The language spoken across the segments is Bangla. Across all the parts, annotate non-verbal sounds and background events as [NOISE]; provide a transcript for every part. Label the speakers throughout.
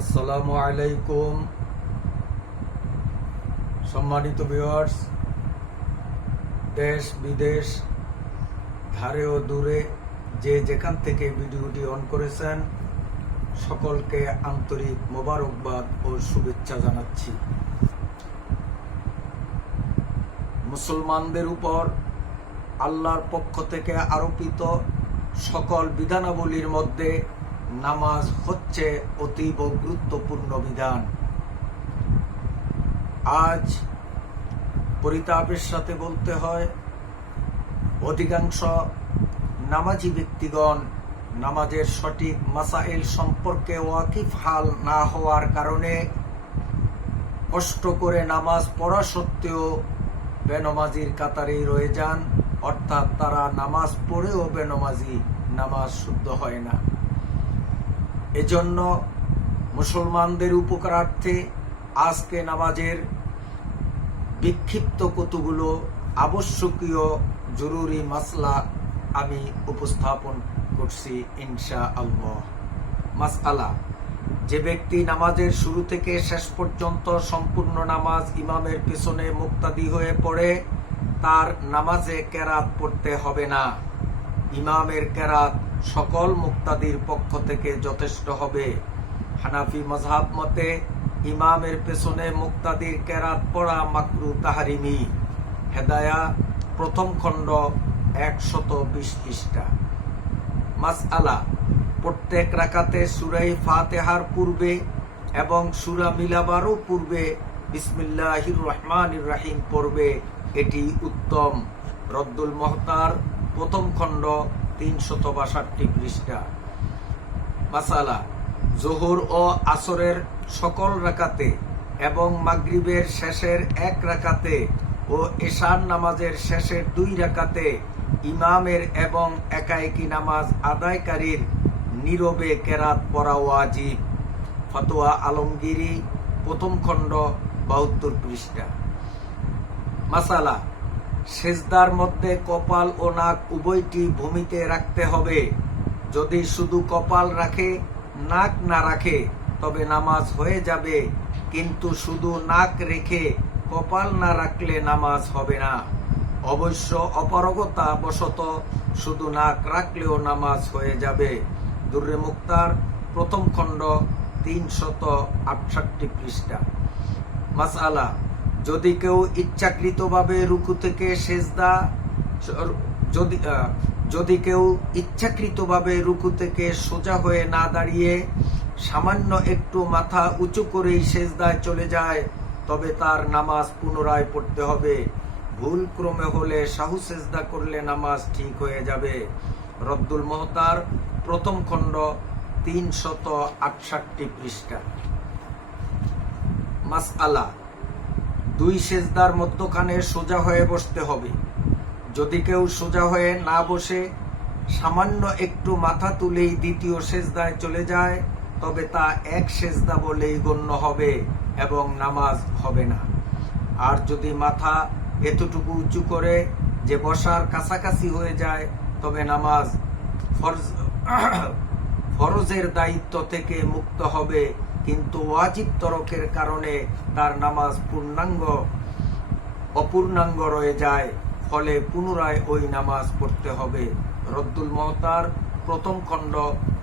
Speaker 1: আসসালামু আলাইকুম। সম্মানিত ভিউয়ার্স দেশ, বিদেশ, ধারে ও দূরে যে যেখান থেকে ভিডিওটি অন করেছেন, সকলকে আন্তরিক মোবারকবাদ ও শুভেচ্ছা জানাচ্ছি। মুসলমানদের উপর আল্লাহর পক্ষ থেকে আরোপিত সকল বিধানাবলীর মধ্যে নামাজ হচ্ছে অতীব গুরুত্বপূর্ণ বিধান। আজ পরিতাপের সাথে বলতে হয়, অধিকাংশ নামাজি ব্যক্তিগণ নামাজের সঠিক মাসাইল সম্পর্কে ওয়াকিফ হাল না হওয়ার কারণে কষ্ট করে নামাজ পড়া সত্ত্বেও বেনমাজির কাতারেই রয়ে যান, অর্থাৎ তারা নামাজ পড়েও বেনমাজি নামাজ শুদ্ধ হয় না। এজন্য মুসলমানদের উপকারার্থে আজকে নামাজের বিক্ষিপ্ত কতগুলো আবশ্যকীয় জরুরি মাসলা আমি উপস্থাপন করছি ইনশা আল্লাহ মাসআলা, যে ব্যক্তি নামাজের শুরু থেকে শেষ পর্যন্ত সম্পূর্ণ নামাজ ইমামের পেছনে মুক্তাদি হয়ে পড়ে, তার নামাজে কেরাত পড়তে হবে না। ইমামের কেরাত সকল মুক্তাদির পক্ষ থেকে যথেষ্ট হবে। হানাফি মজহাব মতে, ইমামের পেছনে মুক্তাদির কেরাত পড়া মাকরু তাহারিমি। হেদায়া, প্রথম খণ্ড, একশত বিশ পৃষ্ঠা। মাস আলা প্রত্যেক রাকাতে সুরাই ফাতেহার পূর্বে এবং সুরা মিলাবারও পূর্বে বিসমিল্লাহির রহমান রাহিম পড়বে এটি উত্তম। রদ্দুল মহতার প্রথম খণ্ড তিনশত বাষট্টি পৃষ্ঠা। মাসালা, জোহর ও আসরের সকল রাকাতে এবং মাগরিবের শেষের এক রাকাতে ও এশার নামাজের শেষের দুই রাকাতে ইমামের এবং একাএকি নামাজ আদায়কারীর নীরবে কেরাত পড়া ওয়াজিব। ফতোয়া আলমগিরি প্রথম খণ্ড বাহাত্তর পৃষ্ঠা। মাসালা সেজদার মধ্যে কপাল ও নাক উভয়টি ভূমিতে রাখতে হবে। যদি শুধু কপাল রাখে, নাক না রাখে, তবে নামাজ হয়ে যাবে। কিন্তু শুধু নাক রেখে কপাল না রাখলে নামাজ হবে না। অবশ্য অপারগতা বশত শুধু নাক রাখলেও নামাজ হয়ে যাবে। দুর্রে মুক্তার প্রথম খণ্ড তিনশত আটষট্টি পৃষ্ঠা। মাসালা যদি কেউ ইচ্ছাকৃতভাবে রুকু থেকে সেজদা, যদি যদি কেউ ইচ্ছাকৃতভাবে রুকু থেকে সোজা হয়ে না দাঁড়িয়ে সামান্য একটু মাথা উঁচু করেই সেজদায় চলে যায়, তবে তার নামাজ পুনরায় পড়তে হবে। ভুল ক্রমে হলে সাহু সেজদা করলে নামাজ ঠিক হয়ে যাবে। রদ্দুল মহতার প্রথম খণ্ড তিনশত আটষট্টি পৃষ্ঠা। মাস আলা দুই সেজদার মধ্যখানে সোজা হয়ে বসতে হবে। যদি কেউ সোজা হয়ে না বসে, সামান্য একটু মাথা তুলেই দ্বিতীয় সেজদায় চলে যায়, তবে তা এক সেজদা বলেই গণ্য হবে এবং নামাজ হবে না। আর যদি মাথা এতটুকু উঁচু করে যে বসার কাছাকাছি হয়ে যায়, তবে নামাজ ফরজ [COUGHS] ফরজের দায়িত্ব থেকে মুক্ত হবে কিন্তু ওয়াজিব তরকের কারণে তার নামাজ পূর্ণাঙ্গ, অপূর্ণাঙ্গ রয়ে যায়। ফলে পুনরায় ওই নামাজ পড়তে হবে। রদ্দুল মহতার প্রথম খণ্ড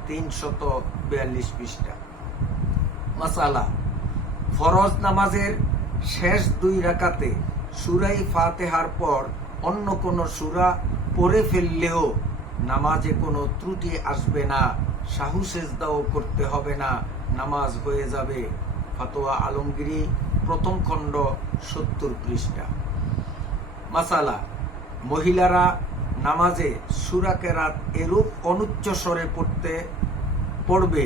Speaker 1: তিনশত বিয়াল্লিশ পৃষ্ঠা। মাসালা। ফরজ নামাজের শেষ দুই রাকাতে সুরাই ফাতেহার পর অন্য কোন সুরা পড়ে ফেললেও নামাজে কোনো ত্রুটি আসবে না, সাহু সেজদাও করতে হবে না। নামাজ হয়ে যাবে। ফাতোয়া আলমগিরি প্রথম খণ্ড সত্তর পৃষ্ঠা। মাসালা, মহিলারা নামাজে সুরা কেরাত এরূপ অনুচ্চ স্বরে পড়তে, পড়বে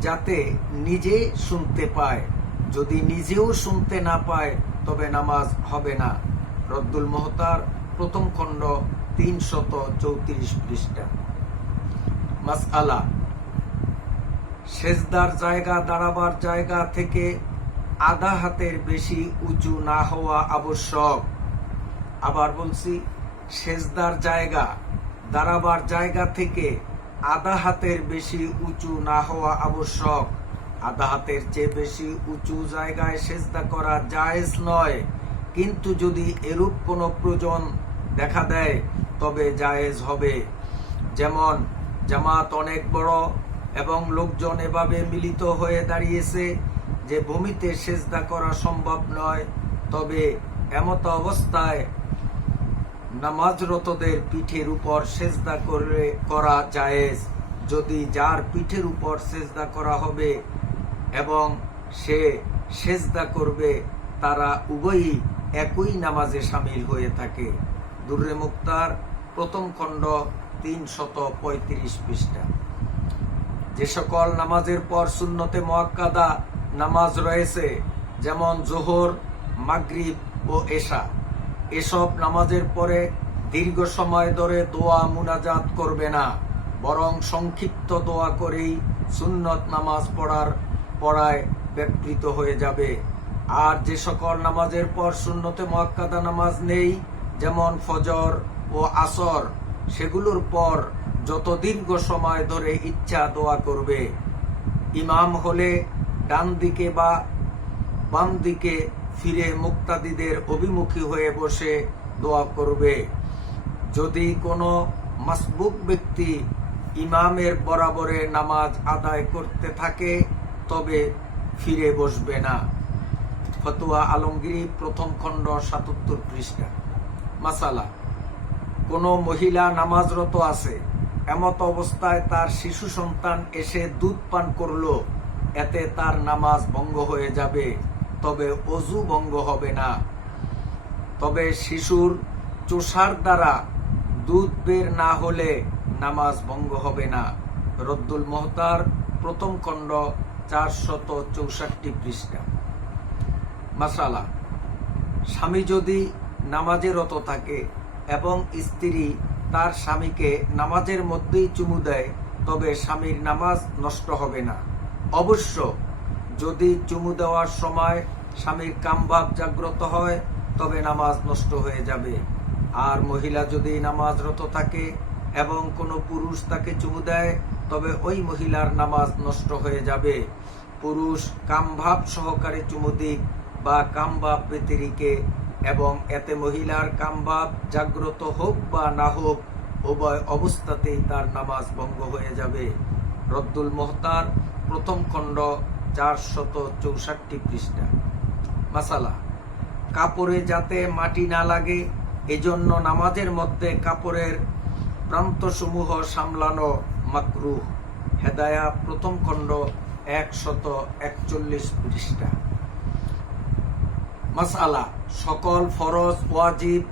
Speaker 1: যাতে নিজে শুনতে পায়। যদি নিজেও শুনতে না পায়, তবে নামাজ হবে না। রদ্দুল মহতার প্রথম খণ্ড তিনশত চৌত্রিশ পৃষ্ঠা। মাসআলা সেজদার জায়গা দাঁড়াবার জায়গা থেকে আধা হাতের বেশি উঁচু না হওয়া আবশ্যক। আবার বলছি, সেজদার জায়গা দাঁড়াবার জায়গা থেকে আধা হাতের বেশি উঁচু না হওয়া আবশ্যক। আধা হাতের চেয়ে বেশি উঁচু জায়গায় সেজদা করা জায়েজ নয়। কিন্তু যদি এরূপ কোনো প্রয়োজন দেখা দেয়, তবে জায়েজ হবে। যেমন, জামাত অনেক বড় এবং লোকজন এভাবে মিলিত হয়ে দাঁড়িয়েছে যে ভূমিতে সেজদা করা সম্ভব নয়। তবে এমত অবস্থায় নামাজরতদের পিঠের উপর সেজদা করে, করা জায়েজ। যদি যার পিঠের উপর সেজদা করা হবে এবং সে সেজদা করবে, তারা উভয়ই একই নামাজে সামিল হয়ে থাকে। দুর্রে মুক্তার প্রথম খণ্ড তিন শত পঁয়ত্রিশ পৃষ্ঠা। যে সকল নামাজের পর সুন্নতে মোয়াক্কাদা নামাজ রয়েছে, যেমন জোহর, মাগরিব ও এশা, এসব নামাজের পরে দীর্ঘ সময় ধরে দোয়া মুনাজাত করবে না, বরং সংক্ষিপ্ত দোয়া করেই সুন্নত নামাজ পড়ার পড়ায় ব্যাপৃত হয়ে যাবে। আর যে সকল নামাজের পর সুন্নতে মোয়াক্কাদা নামাজ নেই, যেমন ফজর ও আসর সেগুলোর পর যত দীর্ঘ সময় ধরে ইচ্ছা দোয়া করবে, ইমাম হলে ডান দিকে বা বাম দিকে ফিরে মুক্তাদিদের অভিমুখী হয়ে বসে দোয়া করবে। যদি কোনো মাসবুক ব্যক্তি ইমামের বরাবরে নামাজ আদায় করতে থাকে, তবে ফিরে বসবে না। ফতুয়া আলমগিরি প্রথম খণ্ড সাতাত্তর পৃষ্ঠা। মাসালা। কোনো মহিলা নামাজরত আছে, এমত অবস্থায় তার শিশু সন্তান এসে দুধ পান করল, এতে তার নামাজ ভঙ্গ হয়ে যাবে, তবে অজু ভঙ্গ হবে না। তবে শিশুর চোষার দ্বারা দুধ বের না হলে নামাজ ভঙ্গ হবে না। রদ্দুল মোহতার প্রথম খণ্ড চারশত চৌষট্টি পৃষ্ঠা। মাসালা স্বামী যদি নামাজে রত থাকে এবং স্ত্রী তার স্বামীকে নামাজের মধ্যেই চুমু দেয়, তবে স্বামীর নামাজ নষ্ট হবে না। অবশ্য যদি চুমু দেওয়ার সময় স্বামীর কামভাব জাগ্রত হয়, তবে নামাজ নষ্ট হয়ে যাবে। আর মহিলা যদি নামাজরত থাকে এবং কোনো পুরুষ তাকে চুমু দেয়, তবে ওই মহিলার নামাজ নষ্ট হয়ে যাবে। পুরুষ কামভাব সহকারে চুমু দিক বা কামভাব ব্যতিরিকে এবং এতে মহিলার কামভাব জাগ্রত হোক বা না হোক, উভয় অবস্থাতেই তার নামাজ ভঙ্গ হয়ে যাবে। রদ্দুল মোহতার প্রথম খণ্ড চারশত চৌষট্টি পৃষ্ঠা। মাসালা, কাপড়ে যাতে মাটি না লাগে, এজন্য নামাজের মধ্যে কাপড়ের প্রান্তসমূহ সামলানো মাকরু হেদায়া, প্রথম খণ্ড একশত একচল্লিশ পৃষ্ঠা। মাসালা সকল ফরজ, ওয়াজিব,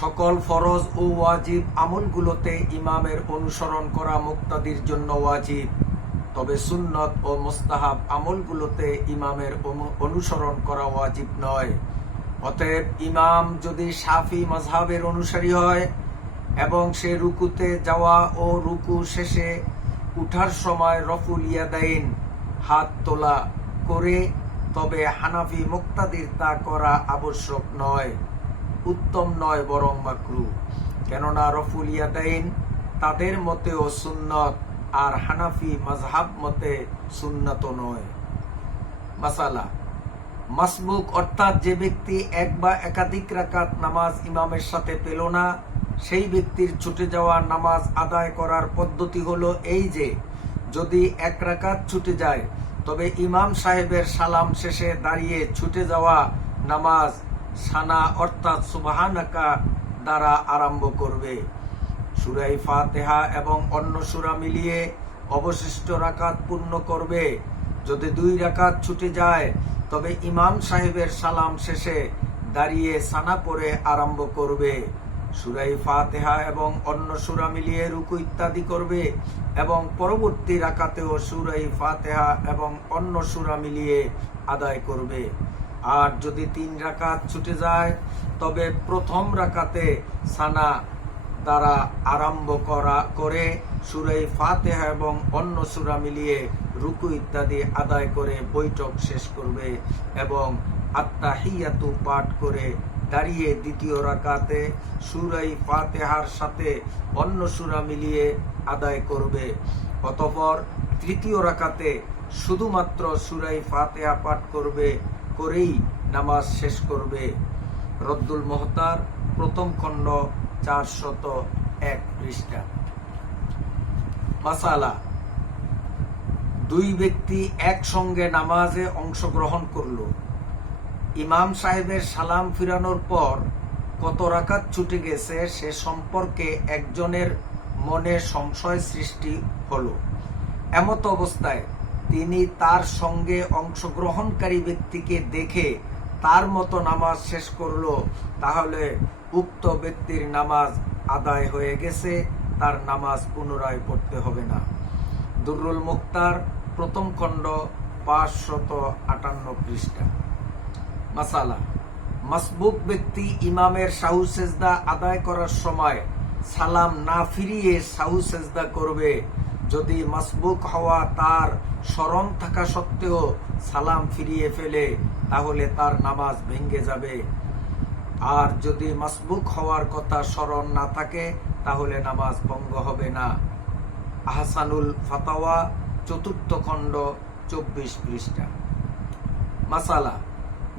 Speaker 1: সকল ফরজ ও ওয়াজিব আমলগুলোতে ইমামের অনুসরণ করা মুক্তাদির জন্য ওয়াজিব। তবে সুন্নত ও মোস্তাহাব আমলগুলোতে ইমামের অনুসরণ করা ওয়াজিব নয়। অতএব ইমাম যদি সাফি মজহাবের অনুসারী হয় এবং সে রুকুতে যাওয়া ও রুকু শেষে উঠার সময় রফুল ইয়াদাইন হাত তোলা করে তবে হানাফি মুক্তাদির তা করা আবশ্যক নয়, উত্তম নয় বরং মাকরু। কেননা রফুল ইয়াদাইন তাদের মতেও সুন্নত আর হানাফি মাজহাব মতে সুন্নত নয়। মাসালা, মাসবুক অর্থাৎ যে ব্যক্তি এক বা একাধিক রাকাত নামাজ ইমামের সাথে পেল না, সেই ব্যক্তির ছুটে যাওয়া নামাজ আদায় করার পদ্ধতি হলো এই যে, যদি এক রাকাত ছুটে যায় তবে ইমাম সাহেবের সালাম শেষে দাঁড়িয়ে ছুটে যাওয়া নামাজ সানা অর্থাৎ সুবাহানাকা দ্বারা আরম্ভ করবে। সুরাই ফাতেহা এবং অন্য সুরা মিলিয়ে অবশিষ্ট রাকাত পূর্ণ করবে। যদি দুই রাকাত ছুটে যায়, তবে ইমাম সাহেবের সালাম শেষে দাঁড়িয়ে সানা পরে আরম্ভ করবে। সুরাই ফাতেহা এবং অন্য সুরা মিলিয়ে রুকু ইত্যাদি করবে এবং পরবর্তী রাকাতেও সুরাই ফাতেহা এবং অন্য সুরা মিলিয়ে আদায় করবে। আর যদি তিন রাকাত ছুটে যায়, তবে প্রথম রাকাতে সানা দ্বারা আরম্ভ করা, করে সুরাই ফাতেহা এবং অন্য সুরা মিলিয়ে রুকু ইত্যাদি আদায় করে বৈঠক শেষ করবে এবং আত্মাহিয়াতু পাঠ করে দাঁড়িয়ে দ্বিতীয় রাকাতে সুরাই ফাতেহার সাথে অন্য সুরা মিলিয়ে আদায় করবে। অতপর তৃতীয় রাকাতে শুধুমাত্র সুরাই ফাতেহা পাঠ করবে, করেই নামাজ শেষ করবে। রদ্দুল মোহতার প্রথম খণ্ড চারশত এক পৃষ্ঠা। মাসালা, দুই ব্যক্তি একসঙ্গে নামাজে অংশগ্রহণ করল। ইমাম সাহেবের সালাম ফিরানোর পর কত রাকাত ছুটে গেছে সে সম্পর্কে একজনের মনে সংশয় সৃষ্টি হলো। এমত অবস্থায় তিনি তার সঙ্গে অংশগ্রহণকারী ব্যক্তিকে দেখে তার মতো নামাজ শেষ করল, তাহলে উক্ত ব্যক্তির নামাজ আদায় হয়ে গেছে, তার নামাজ পুনরায় পড়তে হবে না। দুরুল মুক্তার প্রথম খণ্ড পাঁচশত আটান্ন পৃষ্ঠা। মাসালা। মাসবুক ব্যক্তি ইমামের সাহু সেজদা আদায় করার সময় সালাম না ফিরিয়ে সাহু সেজদা করবে। যদি মাসবুক হওয়া তার স্মরণ থাকা সত্ত্বেও সালাম ফিরিয়ে ফেলে, তাহলে তার নামাজ ভেঙ্গে যাবে। আর যদি মাসবুক হওয়ার কথা স্মরণ না থাকে, তাহলে নামাজ ভঙ্গ হবে না। আহসানুল ফাতাওয়া, চতুর্থ খণ্ড, চব্বিশ পৃষ্ঠা। মাসালা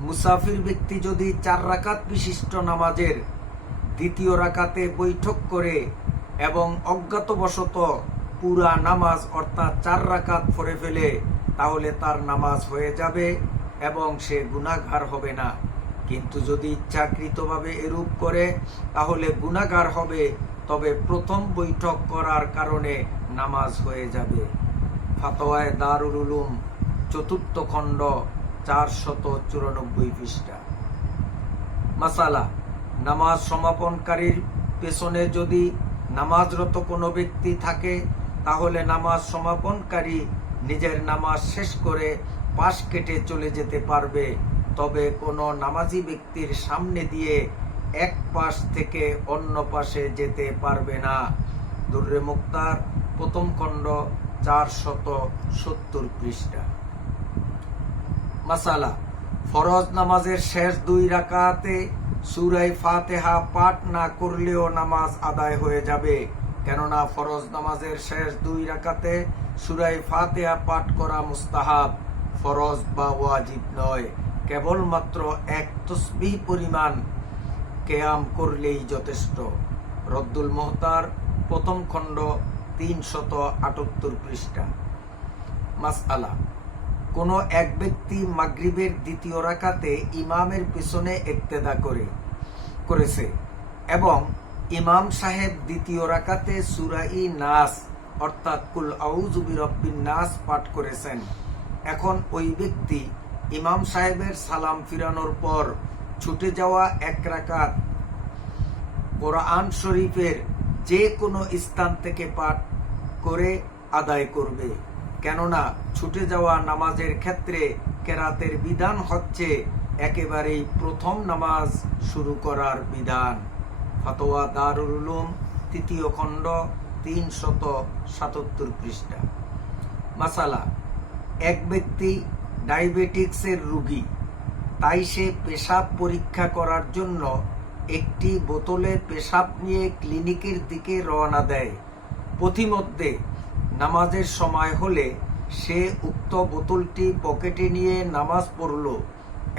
Speaker 1: মুসাফির ব্যক্তি যদি চার রাকাত বিশিষ্ট নামাজের দ্বিতীয় রাকাতে বৈঠক করে এবং অজ্ঞাতবশত পুরা নামাজ অর্থাৎ চার রাকাত পড়ে ফেলে, তাহলে তার নামাজ হয়ে যাবে এবং সে গুণাগার হবে না। কিন্তু যদি ইচ্ছাকৃতভাবে এরূপ করে, তাহলে গুণাগার হবে। তবে প্রথম বৈঠক করার কারণে নামাজ হয়ে যাবে। ফাতোয়ায় দারুল উলুম, চতুর্থ খণ্ড চারশত চুরানব্বই পৃষ্ঠা। মাসালা, নামাজ সমাপনকারীর পেছনে যদি নামাজরত কোনো ব্যক্তি থাকে, তাহলে নামাজ সমাপনকারী নিজের নামাজ শেষ করে পাশ কেটে চলে যেতে পারবে। তবে কোনো নামাজি ব্যক্তির সামনে দিয়ে এক পাশ থেকে অন্য পাশে যেতে পারবে না। দুর্রে মুক্তার প্রথম খণ্ড, চারশত সত্তর পৃষ্ঠা। মাসালা। ফরজ নামাজের শেষ দুই রাকাতে সুরাই ফাতেহা পাঠ না করলেও নামাজ আদায় হয়ে যাবে। কেননা ফরজ নামাজের শেষ দুই রাকাতে সুরাই ফাতেহা পাঠ করা মুস্তাহাব, ফরজ বা ওয়াজিব নয়। কেবলমাত্র এক তসবি পরিমাণ কেয়াম করলেই যথেষ্ট। রদ্দুল মোহতার প্রথম খণ্ড তিনশত আটাত্তর পৃষ্ঠা। মাসআলা। কোনো এক ব্যক্তি মাগরিবের দ্বিতীয় রাকাতে ইমামের পিছনে একতেদা করে, করেছে এবং ইমাম সাহেব দ্বিতীয় রাকাতে সুরাই নাস, অর্থাৎ কুল আউজুবি রব্বিন নাস পাঠ করেছেন। এখন ওই ব্যক্তি ইমাম সাহেবের সালাম ফিরানোর পর ছুটে যাওয়া এক রাকাত কোরআন শরীফের যে কোনো স্থান থেকে পাঠ করে আদায় করবে। কেননা ছুটে যাওয়া নামাজের ক্ষেত্রে কেরাতের বিধান হচ্ছে একেবারেই প্রথম নামাজ শুরু করার বিধান। ফতোয়া দারুল উলুম, তৃতীয় খণ্ড তিন শত সাতাত্তর পৃষ্ঠা। মাসালা, এক ব্যক্তি ডায়াবেটিক্সের রুগী, তাই সে পেশাব পরীক্ষা করার জন্য একটি বোতলে পেশাব নিয়ে ক্লিনিকের দিকে রওনা দেয়। পথিমধ্যে নামাজের সময় হলে সে উক্ত বোতলটি পকেটে নিয়ে নামাজ পড়ল।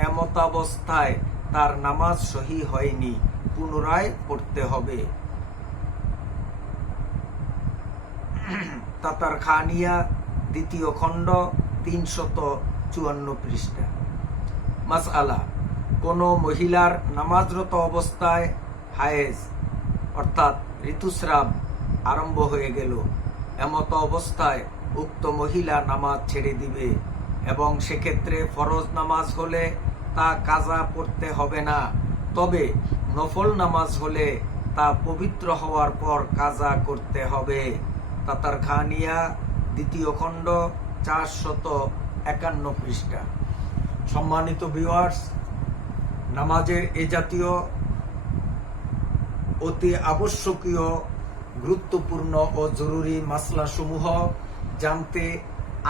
Speaker 1: এমতাবস্থায় তার নামাজ সহি হয়নি, পুনরায় পড়তে হবে। তাতার খানিয়া দ্বিতীয় খণ্ড, তিনশত চুয়ান্ন পৃষ্ঠা। মাস আলা কোনো মহিলার নামাজরত অবস্থায় হায়েজ, অর্থাৎ ঋতুস্রাব, আরম্ভ হয়ে গেল। এমত অবস্থায় উক্ত মহিলা নামাজ ছেড়ে দিবে এবং সেক্ষেত্রে ফরজ নামাজ হলে তা কাজা পড়তে হবে না। তবে নফল নামাজ হলে তা পবিত্র হওয়ার পর কাজা করতে হবে। তাতার খানিয়া দ্বিতীয় খণ্ড, চারশত একান্ন পৃষ্ঠা। সম্মানিত ভিউয়ার্স নামাজের এ জাতীয় অতি আবশ্যকীয় গুরুত্বপূর্ণ ও জরুরি মাসলা সমূহ জানতে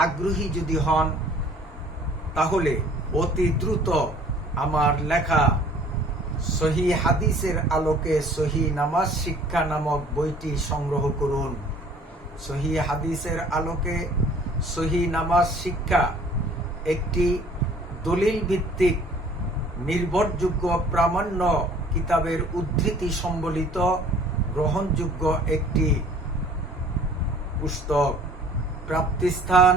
Speaker 1: আগ্রহী যদি হন, তাহলে অতি দ্রুত আমার লেখা সহি হাদিসের আলোকে সহি নামাজ শিক্ষা নামক বইটি সংগ্রহ করুন। সহি হাদিসের আলোকে সহি নামাজ শিক্ষা একটি দলিল ভিত্তিক নির্ভরযোগ্য, প্রামাণ্য কিতাবের উদ্ধৃতি সম্বলিত গ্রহণযোগ্য একটি পুস্তক। প্রাপ্তিস্থান,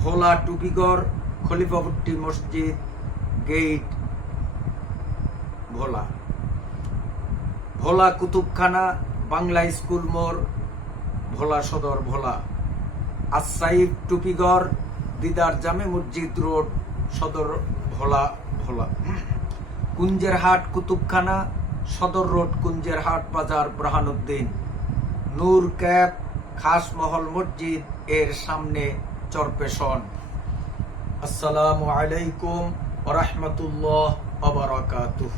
Speaker 1: ভোলা, টুপিগড় খলিফাপট্টি মসজিদ গেট ভোলা। ভোলা কুতুবখানা, বাংলা স্কুল মোড়, ভোলা সদর ভোলা। আসাইব টুপিগড়, দিদার জামে মসজিদ রোড, সদর ভোলা ভোলা। কুঞ্জেরহাট কুতুবখানা সদর রোড, কুঞ্জের হাট বাজার, ব্রাহানুদ্দিন। নূর ক্যাপ খাসমহল মসজিদ, এর সামনে চরপেশন। আসসালামু আলাইকুম রহমতুল্লাহ আবরাকাতুহ